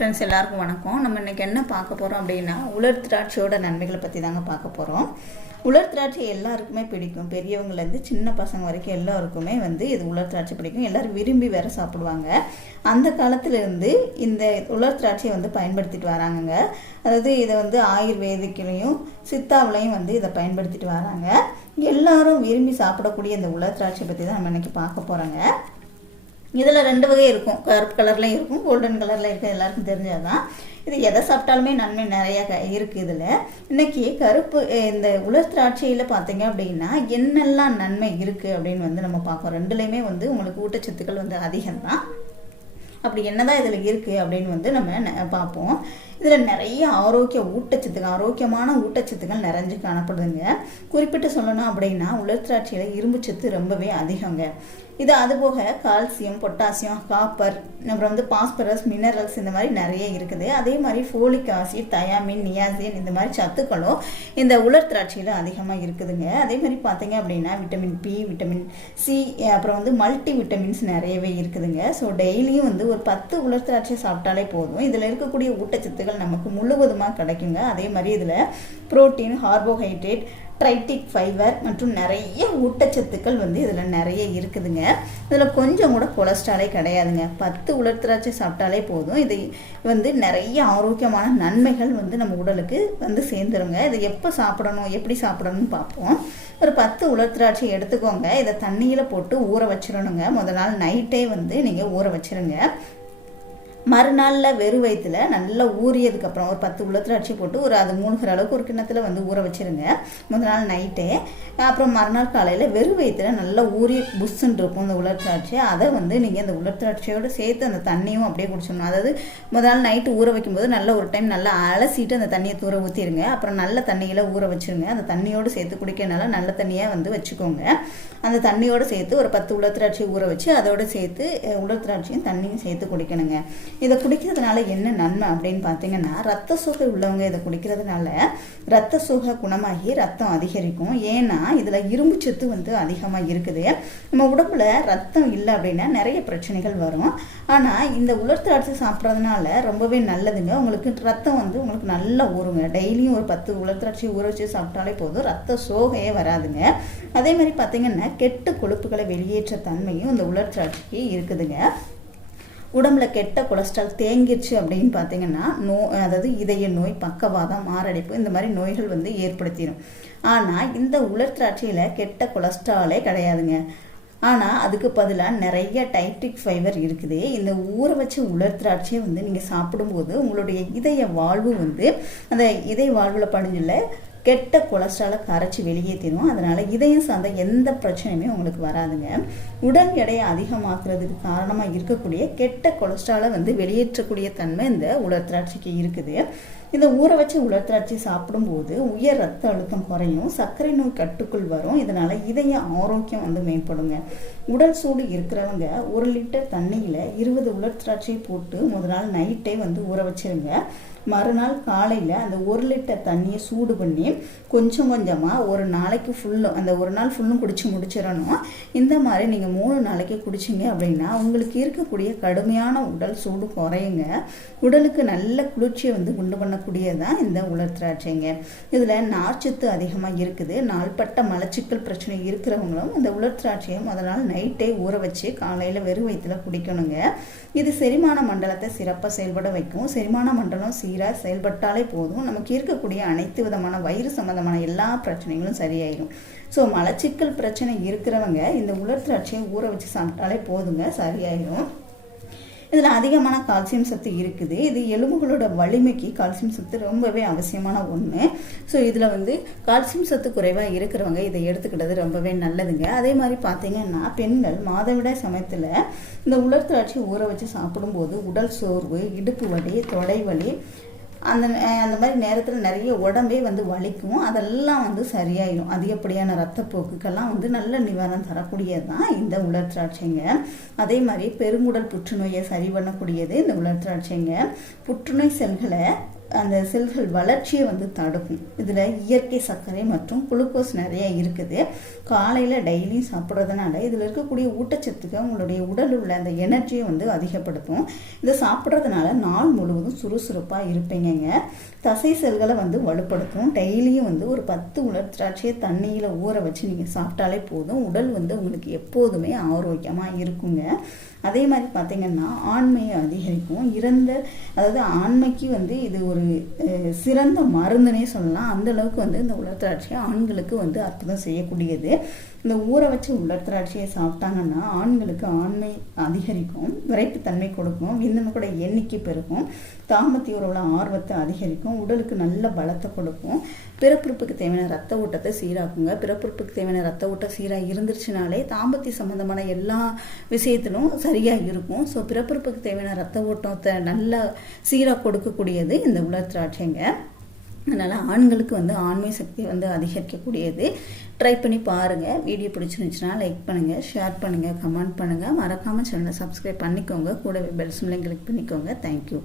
Friends எல்லாருக்கும் வணக்கம். நம்ம இன்னைக்கு என்ன பார்க்க போகிறோம் அப்படின்னா உலர் திராட்சையோட நன்மைகளை பற்றி தாங்க பார்க்க போகிறோம் உலர் திராட்சை எல்லாருக்குமே பிடிக்கும். பெரியவங்கலேருந்து சின்ன பசங்க வரைக்கும் எல்லாருக்குமே வந்து இது உலர் திராட்சை பிடிக்கும். எல்லாரும் விரும்பி வேற சாப்பிடுவாங்க. அந்த காலத்துலேருந்து இந்த உலர் திராட்சையை வந்து பயன்படுத்திட்டு வராங்கங்க. அதாவது இதை வந்து ஆயுர்வேதிக்கிலையும் சித்தாவிலையும் வந்து இதை பயன்படுத்திட்டு வராங்க. எல்லாரும் விரும்பி சாப்பிடக்கூடிய இந்த உலர் திராட்சை பற்றி தான் நம்ம இன்னைக்கு பார்க்க போகிறோங்க இதில் ரெண்டு வகை இருக்கும். கருப்பு கலர்லையும் இருக்கும் கோல்டன் கலரில் இருக்கும் எல்லாருக்கும் தெரிஞ்சது தான் இது எதை சாப்பிட்டாலுமே நன்மை நிறையா க இருக்குது இதில். இன்னைக்கு கருப்பு இந்த உலர் திராட்சையில் பார்த்தீங்க அப்படின்னா என்னெல்லாம் நன்மை இருக்குது அப்படின்னு வந்து நம்ம பார்ப்போம் ரெண்டுலேயுமே வந்து உங்களுக்கு ஊட்டச்சத்துக்கள் வந்து அதிகம்தான். அப்படி என்னதான் இதில் இருக்குது அப்படின்னு வந்து நம்ம ந- பார்ப்போம். இதில் நிறைய ஆரோக்கிய ஊட்டச்சத்துக்கள் ஆரோக்கியமான ஊட்டச்சத்துக்கள் நிறைஞ்சு காணப்படுதுங்க. குறிப்பிட்டு சொல்லணும் அப்படின்னா உலர் திராட்சையில் இரும்புச்சத்து ரொம்பவே அதிகங்க. இது அதுபோக கால்சியம் பொட்டாசியம் காப்பர் அப்புறம் வந்து பாஸ்பரஸ் மினரல்ஸ் இந்த மாதிரி நிறைய இருக்குது. அதே மாதிரி ஃபோலிக் ஆசிட் தயாமின் நியாசின் இந்த மாதிரி சத்துக்களும் இந்த உலர் திராட்சையில் அதிகமாக இருக்குதுங்க. அதே மாதிரி பார்த்தீங்க அப்படின்னா விட்டமின் பி விட்டமின் சி அப்புறம் வந்து மல்டி விட்டமின்ஸ் நிறையவே இருக்குதுங்க. ஸோ டெய்லியும் வந்து ஒரு பத்து உலர் திராட்சை சாப்பிட்டாலே போதும். இதில் இருக்கக்கூடிய ஊட்டச்சத்துக்கள் நமக்கு முழுவதுமாக கிடைக்குங்க. அதே மாதிரி இதில் புரோட்டீன் கார்போஹைட்ரேட் ட்ரைட்டிக் ஃபைபர் மற்றும் நிறைய ஊட்டச்சத்துக்கள் வந்து இதில் நிறைய இருக்குதுங்க. இதில் கொஞ்சம் கூட கொலஸ்ட்ராலே கிடையாதுங்க. பத்து உலர் திராட்சை சாப்பிட்டாலே போதும். இது வந்து நிறைய ஆரோக்கியமான நன்மைகள் வந்து நம்ம உடலுக்கு வந்து சேர்ந்துருங்க. இதை எப்போ சாப்பிடணும் எப்படி சாப்பிடணும்னு பார்ப்போம். ஒரு பத்து உலர் திராட்சை எடுத்துக்கோங்க. இதை தண்ணியில் போட்டு ஊற வச்சிடணுங்க முதல் நாள் நைட்டே வந்து நீங்கள் ஊற வச்சிருங்க. மறுநாளில் வெறும் வயிற்றுல நல்லா ஊறியதுக்கப்புறம் ஒரு பத்து உள்ள அடிச்சு போட்டு ஒரு அது மூணுகிற அளவுக்கு ஒரு கிண்ணத்தில் வந்து ஊற வச்சுருங்க. முதல் நாள் நைட்டே அப்புறம் மறுநாள் காலையில் வெறும் வயிற்றுல நல்லா ஊறி புஷ்ஷுன்னு இருக்கும் அந்த உலர் திராட்சை அதை வந்து நீங்கள் அந்த உலர் திராட்சையோடு சேர்த்து அந்த தண்ணியும் அப்படியே குடிச்சிடணும். அதாவது முதல் நாள் நைட்டு ஊற வைக்கும்போது நல்லா ஒரு டைம் நல்லா அலசிட்டு அந்த தண்ணியை தூர ஊற்றிடுங்க அப்புறம் நல்ல தண்ணியில் ஊற வச்சுருங்க. அந்த தண்ணியோடு சேர்த்து குடிக்கிறனால நல்ல தண்ணியாக வந்து வச்சுக்கோங்க. அந்த தண்ணியோடு சேர்த்து ஒரு பத்து உலர் ஊற வச்சு அதோடு சேர்த்து உலர் திராட்சையும் தண்ணியும் சேர்த்து குடிக்கணுங்க. இதை குடிக்கிறதுனால என்ன நன்மை அப்படின்னு பார்த்தீங்கன்னா ரத்த சோகை உள்ளவங்க இதை குடிக்கிறதுனால ரத்த சோகை குணமாகி ரத்தம் அதிகரிக்கும். ஏன்னா இதில் இரும்பு சத்து வந்து அதிகமாக இருக்குது. நம்ம உடம்புல ரத்தம் இல்லை அப்படின்னா நிறைய பிரச்சனைகள் வரும். ஆனால் இந்த உலர் அடித்து சாப்பிட்றதுனால ரொம்பவே நல்லதுங்க. உங்களுக்கு ரத்தம் வந்து உங்களுக்கு நல்லா ஊறுங்க. டெய்லியும் ஒரு பத்து உலர் திராட்சை ஊற வச்சு சாப்பிட்டாலே போதும். ரத்த சோகையே வராதுங்க. அதே மாதிரி பார்த்தீங்கன்னா கெட்ட கொழுப்புகளை வெளியேற்ற தன்மையும் இந்த உலர் இருக்குதுங்க. உடம்புல கெட்ட கொலஸ்ட்ரால் தேங்கிருச்சு அப்படின்னு பார்த்தீங்கன்னா நோ அதாவது இதய நோய் பக்கவாதம் மாரடைப்பு இந்த மாதிரி நோய்கள் வந்து ஏற்படுத்திடும் ஆனால் இந்த உலர் திராட்சையில் கெட்ட கொலஸ்ட்ராலே கிடையாதுங்க. ஆனால் அதுக்கு பதிலாக நிறைய டைட்ரிக் ஃபைபர் இருக்குது. இந்த ஊற வச்ச உலர் திராட்சையை வந்து நீங்கள் சாப்பிடும்போது உங்களுடைய இதய வாழ்வு வந்து அந்த இதய வாழ்வில் படிஞ்சுள்ள கெட்ட கொலஸ்ட்ராலை கரைச்சி வெளியேற்றிடும் அதனால் இதயம் சார்ந்த எந்த பிரச்சனையுமே உங்களுக்கு வராதுங்க. உடல் எடையை அதிகமாக்குறதுக்கு காரணமாக இருக்கக்கூடிய கெட்ட கொலஸ்ட்ராலை வந்து வெளியேற்றக்கூடிய தன்மை இந்த உலர் திராட்சைக்கு இருக்குது. இந்த ஊற வச்சு உலர் திராட்சை சாப்பிடும்போது உயர் ரத்த அழுத்தம் குறையும் சர்க்கரை நோய் கட்டுக்குள் வரும். இதனால் இதய ஆரோக்கியம் வந்து மேம்படுங்க. உடல் சூடு இருக்கிறவங்க ஒரு லிட்டர் தண்ணியில் இருபது உலர் திராட்சையை போட்டு முதல் நாள் நைட்டே வந்து ஊற வச்சிருங்க. மறுநாள் காலையில் அந்த ஒரு லிட்டர் தண்ணியை சூடு பண்ணி கொஞ்சம் கொஞ்சமாக ஒரு நாளைக்கு ஃபுல்லும் அந்த ஒரு நாள் ஃபுல்லும் குடிச்சு முடிச்சிடணும். இந்த மாதிரி நீங்கள் மூணு நாளைக்கு குடிச்சிங்க அப்படின்னா உங்களுக்கு இருக்கக்கூடிய கடுமையான உடல் சூடு குறையுங்க. உடலுக்கு நல்ல குளிர்ச்சியை வந்து உண்டு பண்ணக்கூடியதான் இந்த உலர் திராட்சைங்க. இதில் நார்ச்சத்து அதிகமாக இருக்குது. நாள்பட்ட மலச்சிக்கல் பிரச்சனை இருக்கிறவங்களும் இந்த உலர் திராட்சையை முதல் நாள் நைட்டே ஊற வச்சு காலையில் வெறும் வயிற்றுல குடிக்கணுங்க. இது செரிமான மண்டலத்தை சிறப்பாக செயல்பட வைக்கும். செரிமான மண்டலம் சீராக செயல்பட்டாலே போதும். நமக்கு இருக்கக்கூடிய அனைத்து விதமான வயிறு சம்மந்தமான எல்லா பிரச்சனைகளும் சரியாயிடும் ஸோ மலச்சிக்கல் பிரச்சனை இருக்கிறவங்க இந்த உலர் திராட்சையை ஊற வச்சு சாப்பிட்டாலே போதுங்க சரியாயிடும் இதில் அதிகமான கால்சியம் சத்து இருக்குது. இது எலும்புகளோட வலிமைக்கு கால்சியம் சத்து ரொம்பவே அவசியமான ஒன்று ஸோ இதில் வந்து கால்சியம் சத்து குறைவாக இருக்கிறவங்க இதை எடுத்துக்கிட்டது ரொம்பவே நல்லதுங்க. அதே மாதிரி பார்த்தீங்கன்னா பெண்கள் மாதவிடாய் சமயத்தில் இந்த உலர் திராட்சை ஊற வச்சு சாப்பிடும்போது உடல் சோர்வு இடுப்பு வலி தொடை வலி அந்த அந்த மாதிரி நேரத்தில் நிறைய உடம்பே வந்து வலிக்கும். அதெல்லாம் வந்து சரியாயிடும் அதிகப்படியான ரத்தப்போக்குக்கெல்லாம் வந்து நல்ல நிவாரணம் தரக்கூடியது தான் இந்த உலர் திராட்சைங்க அதே மாதிரி பெருங்குடல் புற்றுநோயை சரி பண்ணக்கூடியது இந்த உலர் திராட்சைங்க புற்றுநோய் செல்களை அந்த செல்கள் வளர்ச்சியை வந்து தடுக்கும். இதில் இயற்கை சர்க்கரை மற்றும் குளுக்கோஸ் நிறைய இருக்குது. காலையில் டெய்லியும் சாப்பிட்றதுனால இதில் இருக்கக்கூடிய ஊட்டச்சத்துக்கு உங்களுடைய உடல் உள்ள அந்த எனர்ஜியை வந்து அதிகப்படுத்தும். இதை சாப்பிட்றதுனால நாள் முழுவதும் சுறுசுறுப்பாக இருப்பீங்கங்க. தசை செல்களை வந்து வலுப்படுத்தும். டெய்லியும் வந்து ஒரு பத்து உலர் திராட்சையை தண்ணியில் ஊற வச்சு நீங்கள் சாப்பிட்டாலே போதும். உடல் வந்து உங்களுக்கு எப்போதுமே ஆரோக்கியமாக இருக்குங்க. அதே மாதிரி பார்த்தீங்கன்னா ஆண்மையை அதிகரிக்கும். இறந்த அதாவது ஆண்மைக்கு வந்து இது ஒரு சிறந்த மருந்துனே சொல்லலாம். அந்த அளவுக்கு வந்து இந்த உலர்த்தராட்சியை ஆண்களுக்கு வந்து அற்புதம் செய்யக்கூடியது. இந்த ஊற வச்சு உலர்த்தராட்சியை சாப்பிட்டாங்கன்னா ஆண்களுக்கு ஆண்மை அதிகரிக்கும். விரைப்புத்தன்மை கொடுக்கும். விந்தணுக்களோட எண்ணிக்கை பெருகும். தாமத்தியோரோட ஆர்வத்தை அதிகரிக்கும். உடலுக்கு நல்ல பலத்தை கொடுக்கும். பிறப்புறுப்புக்கு தேவையான ரத்த ஓட்டத்தை சீராக்குங்க. பிறப்புறுப்புக்கு தேவையான ரத்த ஓட்டம் சீராக இருந்துருச்சுனாலே தாம்பத்திய சம்பந்தமான எல்லா விஷயத்திலும் சரியாக இருக்கும் ஸோ பிறப்பிறப்புக்கு தேவையான ரத்த ஓட்டத்தை நல்லா சீராக கொடுக்கக்கூடியது இந்த உலர் திராட்சைங்க. அதனால் ஆண்களுக்கு வந்து ஆண்மை சக்தி வந்து அதிகரிக்கக்கூடியது. ட்ரை பண்ணி பாருங்கள் வீடியோ பிடிச்சிருந்துச்சுன்னா லைக் பண்ணுங்கள் ஷேர் பண்ணுங்கள் கமெண்ட் பண்ணுங்கள் மறக்காமல் சேனலை சப்ஸ்கிரைப் பண்ணிக்கோங்க. கூடவே பெல் சிம்லையும் கிளிக் பண்ணிக்கோங்க. Thank you